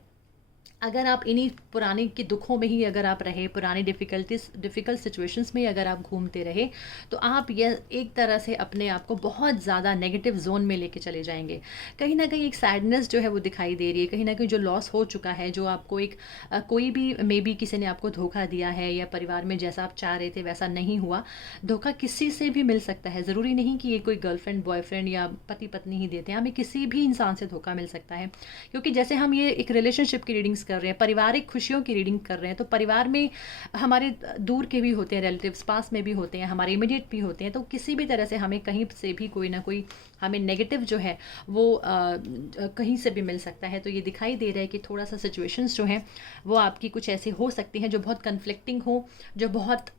अगर आप इन्हीं पुराने के दुखों में ही अगर आप रहे, पुरानी डिफ़िकल्ट सिचुएशंस में अगर आप घूमते रहे, तो आप यह एक तरह से अपने आप को बहुत ज़्यादा नेगेटिव जोन में लेके चले जाएंगे। कहीं ना कहीं एक सैडनेस जो है वो दिखाई दे रही है, कहीं ना कहीं जो लॉस हो चुका है, जो आपको एक कोई भी मे बी किसी ने आपको धोखा दिया है या परिवार में जैसा आप चाह रहे थे वैसा नहीं हुआ। धोखा किसी से भी मिल सकता है, ज़रूरी नहीं कि ये कोई गर्लफ्रेंड बॉयफ्रेंड या पति पत्नी ही देते हैं, हमें किसी भी इंसान से धोखा मिल सकता है। क्योंकि जैसे हम ये एक रिलेशनशिप की रीडिंग्स कर रहे हैं, पारिवारिक खुशियों की रीडिंग कर रहे हैं, तो परिवार में हमारे दूर के भी होते हैं रिलेटिव्स, पास में भी होते हैं, हमारे इमीडिएट भी होते हैं। तो किसी भी तरह से हमें कहीं से भी कोई ना कोई हमें नेगेटिव जो है वो कहीं से भी मिल सकता है। तो ये दिखाई दे रहा है कि थोड़ा सा सिचुएशंस जो हैं वो आपकी कुछ ऐसी हो सकती हैं जो बहुत कन्फ्लिक्टिंग हो, जो बहुत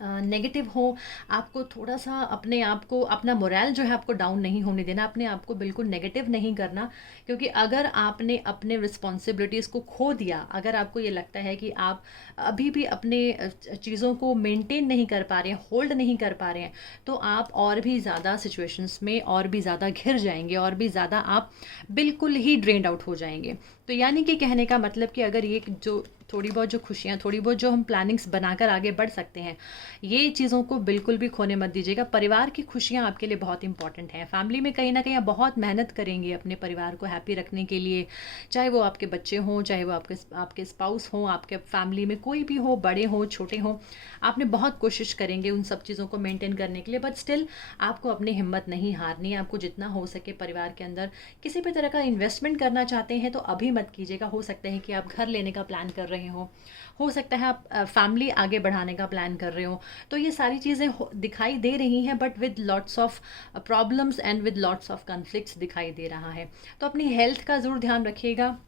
नेगेटिव हो। आपको थोड़ा सा अपने आप को, अपना मोरल जो है आपको डाउन नहीं होने देना, अपने आप को बिल्कुल नेगेटिव नहीं करना। क्योंकि अगर आपने अपने रिस्पॉन्सिबिलिटीज़ को खो दिया, अगर आपको ये लगता है कि आप अभी भी अपने चीज़ों को मेंटेन नहीं कर पा रहे हैं, होल्ड नहीं कर पा रहे हैं, तो आप और भी ज़्यादा सिचुएशंस में और भी ज़्यादा घिर जाएंगे, और भी ज़्यादा आप बिल्कुल ही ड्रेन्ड आउट हो जाएंगे। तो यानी कि कहने का मतलब कि अगर ये जो थोड़ी बहुत जो खुशियाँ, थोड़ी बहुत जो हम प्लानिंग्स बनाकर आगे बढ़ सकते हैं, ये चीज़ों को बिल्कुल भी खोने मत दीजिएगा। परिवार की खुशियाँ आपके लिए बहुत इंपॉर्टेंट हैं। फैमिली में कहीं ना कहीं आप बहुत मेहनत करेंगे अपने परिवार को हैप्पी रखने के लिए, चाहे वो आपके बच्चे हों, चाहे वो आपके स्पाउस हों, आपके फैमिली में कोई भी हो, बड़े हों छोटे हों, आपने बहुत कोशिश करेंगे उन सब चीज़ों को मेंटेन करने के लिए। बट स्टिल आपको अपनी हिम्मत नहीं हारनी है। आपको जितना हो सके परिवार के अंदर किसी भी तरह का इन्वेस्टमेंट करना चाहते हैं तो अभी मत कीजिएगा। हो सकता है कि आप घर लेने का प्लान कर रहे हो सकता है आप फैमिली आगे बढ़ाने का प्लान कर रहे हो। तो ये सारी चीज़ें दिखाई दे रही हैं, but with lots of problems and with lots of conflicts दिखाई दे रहा है। तो अपनी हेल्थ का ज़रूर ध्यान रखिएगा।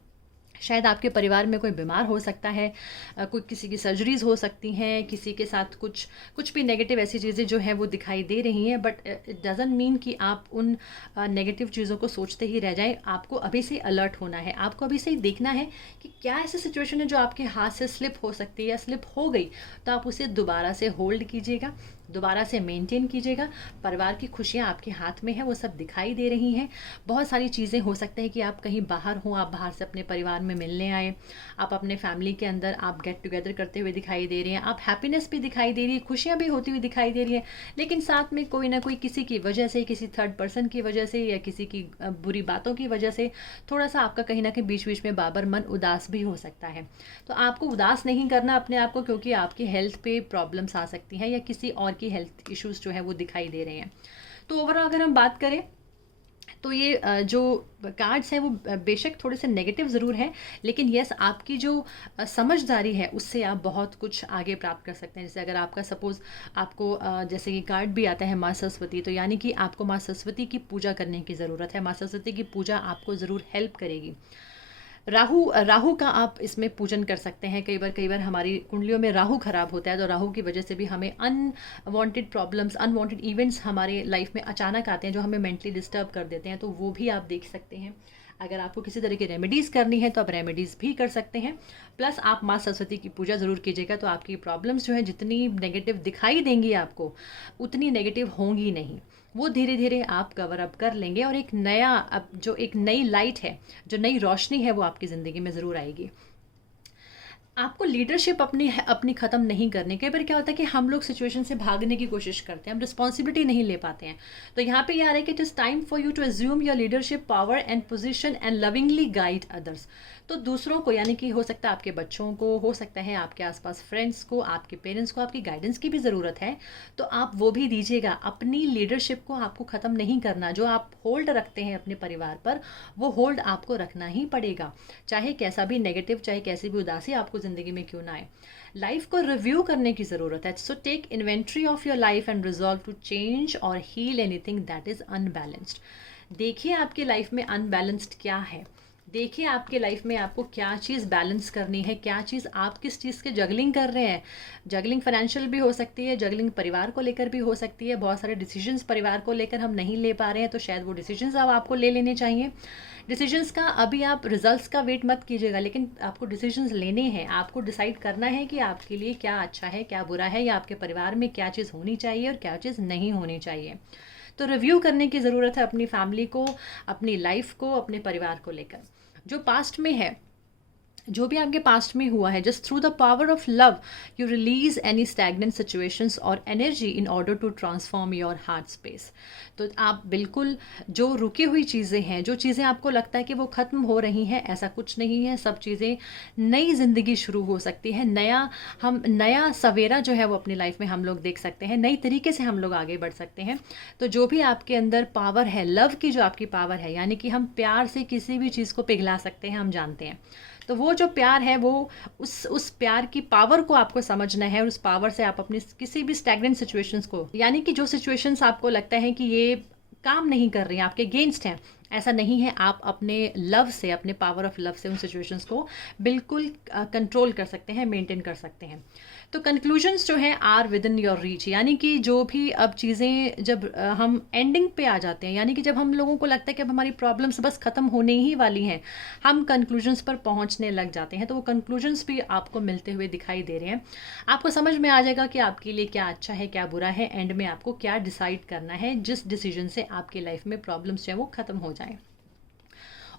शायद आपके परिवार में कोई बीमार हो सकता है, कोई किसी की सर्जरीज हो सकती हैं, किसी के साथ कुछ भी नेगेटिव ऐसी चीज़ें जो हैं वो दिखाई दे रही हैं। बट इट डजंट मीन कि आप उन नेगेटिव चीज़ों को सोचते ही रह जाएं। आपको अभी से अलर्ट होना है, आपको अभी से ही देखना है कि क्या ऐसी सिचुएशन है जो आपके हाथ से स्लिप हो सकती है या स्लिप हो गई, तो आप उसे दोबारा से होल्ड कीजिएगा, दोबारा से मेंटेन कीजिएगा। परिवार की खुशियाँ आपके हाथ में हैं, वो सब दिखाई दे रही हैं। बहुत सारी चीज़ें हो सकते हैं कि आप कहीं बाहर हों, आप बाहर से अपने परिवार में मिलने आए, आप अपने फैमिली के अंदर आप गेट टुगेदर करते हुए दिखाई दे रहे हैं, आप हैप्पीनेस भी दिखाई दे रही है, खुशियाँ भी होती हुई दिखाई दे रही है, लेकिन साथ में कोई ना कोई किसी की वजह से, किसी थर्ड पर्सन की वजह से या किसी की बुरी बातों की वजह से थोड़ा सा आपका कहीं ना कहीं बीच बीच में बाबर मन उदास भी हो सकता है। तो आपको उदास नहीं करना अपने आप को, क्योंकि आपकी हेल्थ पे प्रॉब्लम्स आ सकती हैं या किसी और की हेल्थ इश्यूज जो है वो दिखाई दे रहे हैं। तो ओवरऑल अगर हम बात करें तो ये जो कार्ड्स हैं वो बेशक थोड़े से नेगेटिव ज़रूर हैं, लेकिन यस आपकी जो समझदारी है उससे आप बहुत कुछ आगे प्राप्त कर सकते हैं। जैसे अगर आपका सपोज़ आपको जैसे कि कार्ड भी आता है माँ सरस्वती, तो यानी कि आपको माँ सरस्वती की पूजा करने की ज़रूरत है। माँ सरस्वती की पूजा आपको ज़रूर हेल्प करेगी। राहु राहु का आप इसमें पूजन कर सकते हैं। कई बार हमारी कुंडलियों में राहु खराब होता है, तो राहु की वजह से भी हमें अनवांटेड प्रॉब्लम्स, अनवांटेड इवेंट्स हमारे लाइफ में अचानक आते हैं जो हमें मेंटली डिस्टर्ब कर देते हैं, तो वो भी आप देख सकते हैं। अगर आपको किसी तरह की रेमेडीज़ करनी है तो आप रेमेडीज़ भी कर सकते हैं। प्लस आप माँ सरस्वती की पूजा ज़रूर कीजिएगा, तो आपकी प्रॉब्लम्स जो है जितनी नेगेटिव दिखाई देंगी आपको, उतनी नेगेटिव होंगी नहीं। वो धीरे धीरे आप कवर अप कर लेंगे और एक नया, अब जो एक नई लाइट है, जो नई रोशनी है, वो आपकी ज़िंदगी में ज़रूर आएगी। आपको लीडरशिप अपनी अपनी ख़त्म नहीं करनी। कई बार क्या होता है कि हम लोग सिचुएशन से भागने की कोशिश करते हैं, हम रिस्पॉन्सिबिलिटी नहीं ले पाते हैं। तो यहाँ पे ये आ रहा है कि it is time for you to assume your leadership power and position and lovingly guide others. तो दूसरों को, यानी कि हो सकता है आपके बच्चों को, हो सकता है आपके आसपास फ्रेंड्स को, आपके पेरेंट्स को आपकी गाइडेंस की भी ज़रूरत है, तो आप वो भी दीजिएगा। अपनी लीडरशिप को आपको ख़त्म नहीं करना। जो आप होल्ड रखते हैं अपने परिवार पर, वो होल्ड आपको रखना ही पड़ेगा, चाहे कैसा भी नेगेटिव, चाहे कैसी भी उदासी आपको ज़िंदगी में क्यों ना आए। लाइफ को रिव्यू करने की ज़रूरत है। So take inventory of your life and resolve to change और heal anything that is unbalanced. देखिए आपकी लाइफ में अनबैलेंस्ड क्या है, देखिए आपके लाइफ में आपको क्या चीज़ बैलेंस करनी है, क्या चीज़ आप किस चीज़ के जगलिंग कर रहे हैं। जगलिंग फाइनेंशियल भी हो सकती है, जगलिंग परिवार को लेकर भी हो सकती है। बहुत सारे डिसीजंस परिवार को लेकर हम नहीं ले पा रहे हैं, तो शायद वो डिसीजंस अब आपको ले लेने चाहिए। डिसीजंस का अभी आप रिजल्ट्स का वेट मत कीजिएगा, लेकिन आपको डिसीजंस लेने हैं। आपको डिसाइड करना है कि आपके लिए क्या अच्छा है, क्या बुरा है, या आपके परिवार में क्या चीज़ होनी चाहिए और क्या चीज़ नहीं होनी चाहिए। तो रिव्यू करने की ज़रूरत है अपनी फैमिली को, अपनी लाइफ को, अपने परिवार को लेकर। जो पास्ट में है, जो भी आपके पास्ट में हुआ है, just through the power of love you release any stagnant situations और energy in order to transform your heart space. तो आप बिल्कुल, जो रुकी हुई चीज़ें हैं, जो चीज़ें आपको लगता है कि वो ख़त्म हो रही हैं, ऐसा कुछ नहीं है। सब चीज़ें, नई ज़िंदगी शुरू हो सकती है। नया सवेरा जो है वो अपनी लाइफ में हम लोग देख सकते हैं, नई तरीके से हम लोग आगे बढ़ सकते हैं। तो जो भी आपके अंदर पावर है, लव की जो आपकी पावर है, यानी कि हम प्यार से किसी भी चीज़ को पिघला सकते हैं, हम जानते हैं। तो वो जो प्यार है, वो उस प्यार की पावर को आपको समझना है, और उस पावर से आप अपनी किसी भी स्टैग्नेंट सिचुएशंस को, यानी कि जो सिचुएशंस आपको लगता है कि ये काम नहीं कर रही हैं, आपके अगेंस्ट हैं, ऐसा नहीं है। आप अपने लव से, अपने पावर ऑफ लव से उन सिचुएशंस को बिल्कुल कंट्रोल कर सकते हैं, मेंटेन कर सकते हैं। तो कंक्लूजन्स जो हैं are within your reach, यानी कि जो भी अब चीज़ें जब हम एंडिंग पे आ जाते हैं, यानी कि जब हम लोगों को लगता है कि अब हमारी प्रॉब्लम्स बस ख़त्म होने ही वाली हैं, हम कंक्लूजन्स पर पहुंचने लग जाते हैं, तो वो कंक्लूजन्स भी आपको मिलते हुए दिखाई दे रहे हैं। आपको समझ में आ जाएगा कि आपके लिए क्या अच्छा है, क्या बुरा है, एंड में आपको क्या डिसाइड करना है, जिस डिसीजन से आपकी लाइफ में प्रॉब्लम्स जो है वो ख़त्म हो जाए।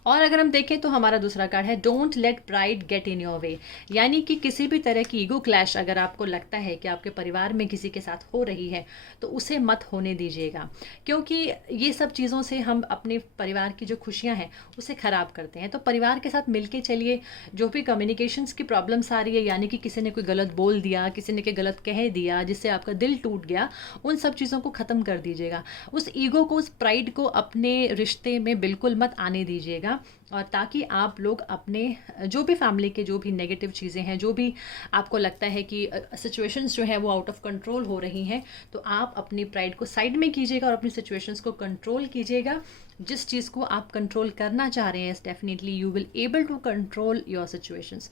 और अगर हम देखें तो हमारा दूसरा कार्ड है don't let pride get in your way, यानी कि किसी भी तरह की ईगो क्लैश अगर आपको लगता है कि आपके परिवार में किसी के साथ हो रही है, तो उसे मत होने दीजिएगा, क्योंकि ये सब चीज़ों से हम अपने परिवार की जो खुशियां हैं उसे ख़राब करते हैं। तो परिवार के साथ मिलके चलिए। जो भी कम्युनिकेशंस की प्रॉब्लम्स आ रही है, यानी कि किसी ने कोई गलत बोल दिया, किसी ने कोई गलत कह दिया जिससे आपका दिल टूट गया, उन सब चीज़ों को ख़त्म कर दीजिएगा। उस ईगो को, उस प्राइड को अपने रिश्ते में बिल्कुल मत आने दीजिएगा, और ताकि आप लोग अपने जो भी फैमिली के जो भी नेगेटिव चीज़ें हैं, जो भी आपको लगता है कि सिचुएशंस जो है वो आउट ऑफ कंट्रोल हो रही हैं, तो आप अपनी प्राइड को साइड में कीजिएगा और अपनी सिचुएशंस को कंट्रोल कीजिएगा। जिस चीज़ को आप कंट्रोल करना चाह रहे हैं, definitely you will able to control your situations.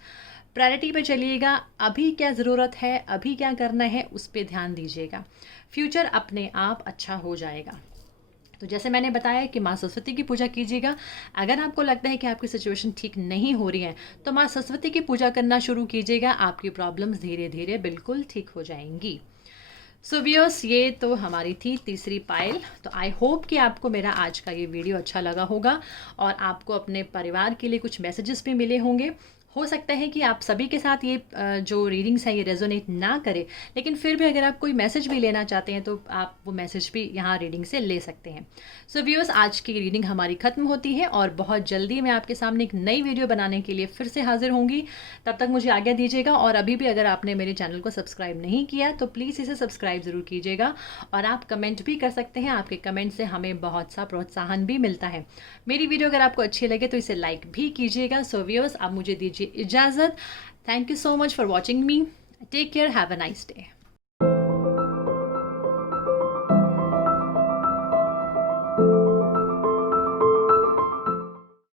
Priority पे चलिएगा, अभी क्या ज़रूरत है, अभी क्या करना है, उस पर ध्यान दीजिएगा। फ्यूचर अपने आप अच्छा हो जाएगा। तो जैसे मैंने बताया कि माँ सरस्वती की पूजा कीजिएगा। अगर आपको लगता है कि आपकी सिचुएशन ठीक नहीं हो रही है, तो माँ सरस्वती की पूजा करना शुरू कीजिएगा। आपकी प्रॉब्लम्स धीरे धीरे बिल्कुल ठीक हो जाएंगी। सो व्यूअर्स, ये तो हमारी थी तीसरी पायल। तो आई होप कि आपको मेरा आज का ये वीडियो अच्छा लगा होगा और आपको अपने परिवार के लिए कुछ मैसेजेस भी मिले होंगे। हो सकता है कि आप सभी के साथ ये जो रीडिंग्स है ये रेजोनेट ना करे, लेकिन फिर भी अगर आप कोई मैसेज भी लेना चाहते हैं तो आप वो मैसेज भी यहाँ रीडिंग से ले सकते हैं। सो व्यूअर्स, आज की रीडिंग हमारी ख़त्म होती है और बहुत जल्दी मैं आपके सामने एक नई वीडियो बनाने के लिए फिर से हाजिर होंगी। तब तक मुझे आज्ञा दीजिएगा और अभी भी अगर आपने मेरे चैनल को सब्सक्राइब नहीं किया तो प्लीज़ इसे सब्सक्राइब ज़रूर कीजिएगा और आप कमेंट भी कर सकते हैं। आपके कमेंट से हमें बहुत सा प्रोत्साहन भी मिलता है। मेरी वीडियो अगर आपको अच्छी लगे तो इसे लाइक भी कीजिएगा। सो व्यूअर्स, आप मुझे दीजिए इजाज़त। Thank you so much for watching me. Take care, have a nice day.